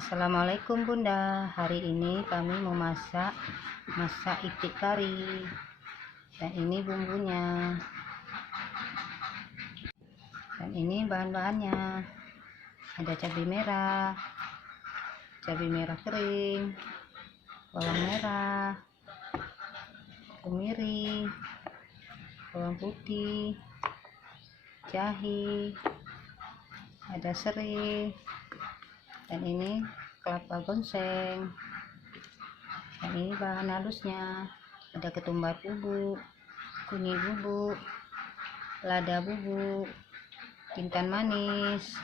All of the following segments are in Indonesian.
Assalamualaikum Bunda. Hari ini kami memasak itik kari. Dan ini bumbunya. Dan ini bahan-bahannya. Ada cabai merah kering, bawang merah, kemiri, bawang putih, jahe, ada serai, dan ini kelapa gonseng. Dan ini bahan halusnya, ada ketumbar bubuk, kunyit bubuk, lada bubuk, jintan manis,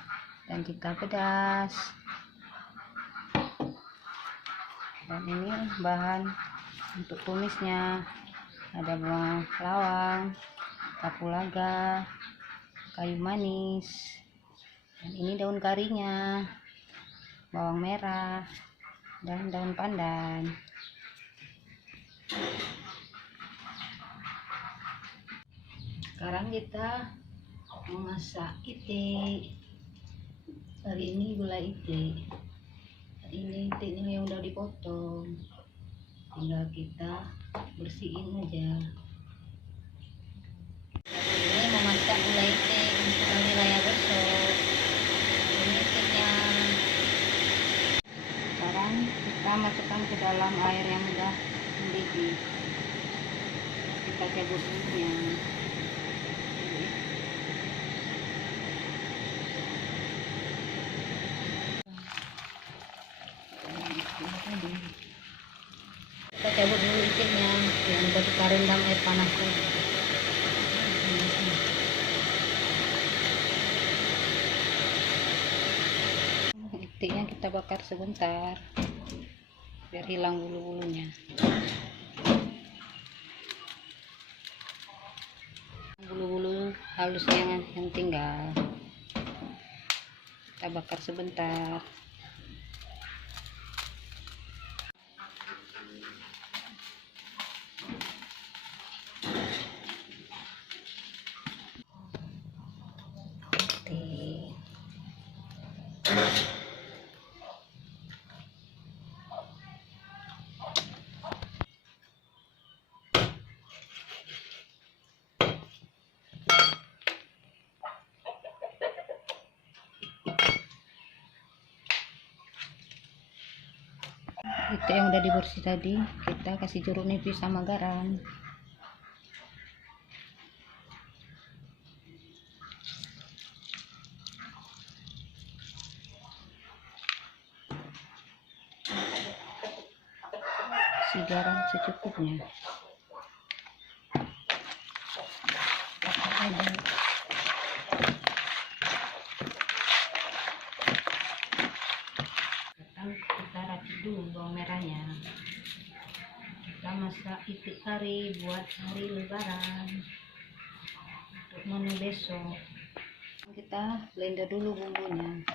dan jintan pedas. Dan ini bahan untuk tumisnya, ada bawang lawang, kapulaga, kayu manis, dan ini daun karinya, bawang merah, dan daun pandan. Sekarang kita memasak itik. Hari ini gulai itik. Ini itiknya yang udah dipotong, tinggal kita bersihin aja. Ini memasak gulai itik untuk hari raya besok. Ini itiknya. Sekarang kita masukkan ke dalam air yang udah mendidih. Kita cabut bumbunya. Kita cabut dulu itiknya yang udah kita rendam air panas dulu. Itiknya kita bakar sebentar biar hilang bulu-bulunya. Bulu-bulu halusnya yang tinggal kita bakar sebentar. Itu yang udah dibersih tadi, kita kasih jeruk nipis sama garam. Kasih garam secukupnya. Kita racik dulu bawang merahnya. Kita masak itik kari buat hari lebaran untuk menu besok. Kita blender dulu bumbunya.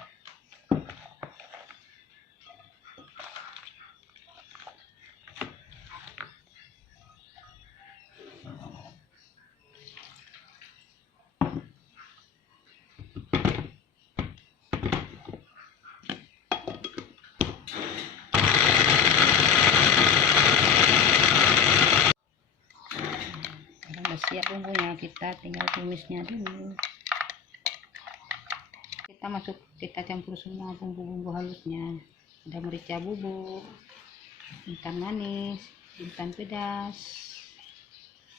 Siap bumbunya, kita tinggal tumisnya dulu. Kita campur semua bumbu-bumbu halusnya. Ada merica bubuk, jintan manis, jintan pedas,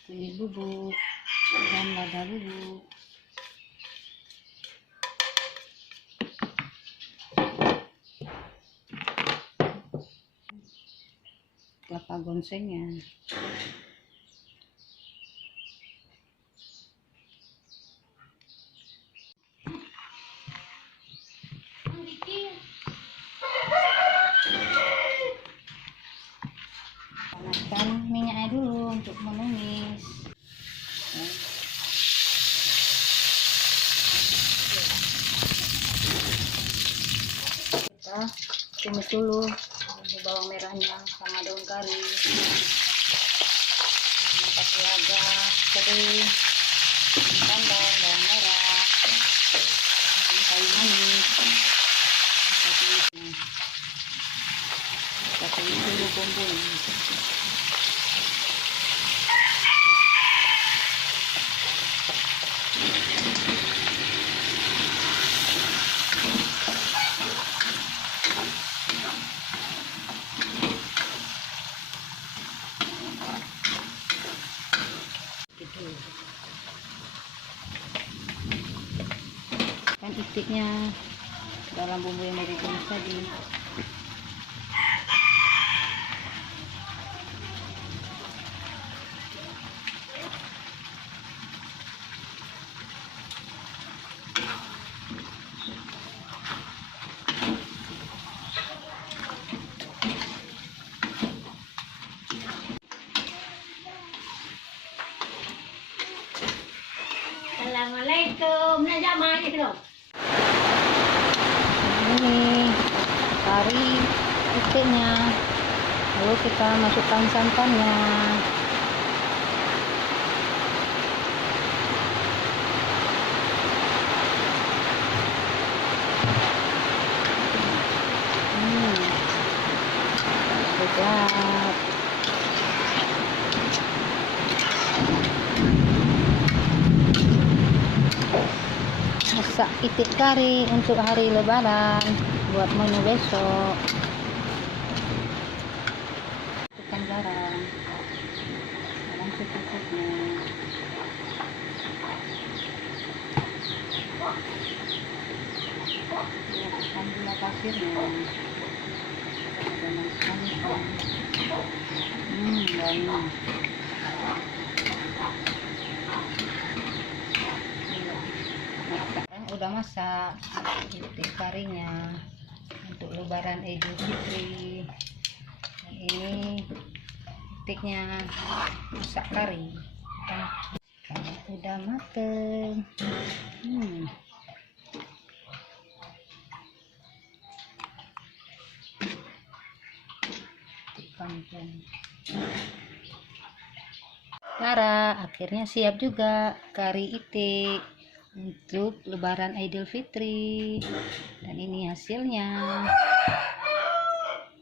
kunyit bubuk, dan lada bubuk. Kelapa gonsengnya. Panaskan minyaknya dulu untuk menumis. Kita tumis dulu bawang merahnya sama daun kari, kapulaga, serai, pandan, bawang merah, kayu manis. Kita tumisnya. tepung. Gitu. Kan itiknya dalam bumbu yang dari tumis tadi. Assalamualaikum. Nak jamah je tu. Ini kari itiknya, lalu kita masukkan santannya. Sedap. Masak itik kari untuk hari lebaran buat menu besok. Masukkan garam secukupnya. Masukkan gula pasirnya dan manis-maniskan. Wangi. Udah masak itik karinya untuk lebaran Idul Fitri. Dan ini itiknya masak kari udah mateng. Tara, akhirnya siap juga kari itik untuk lebaran Idul Fitri. Dan ini hasilnya.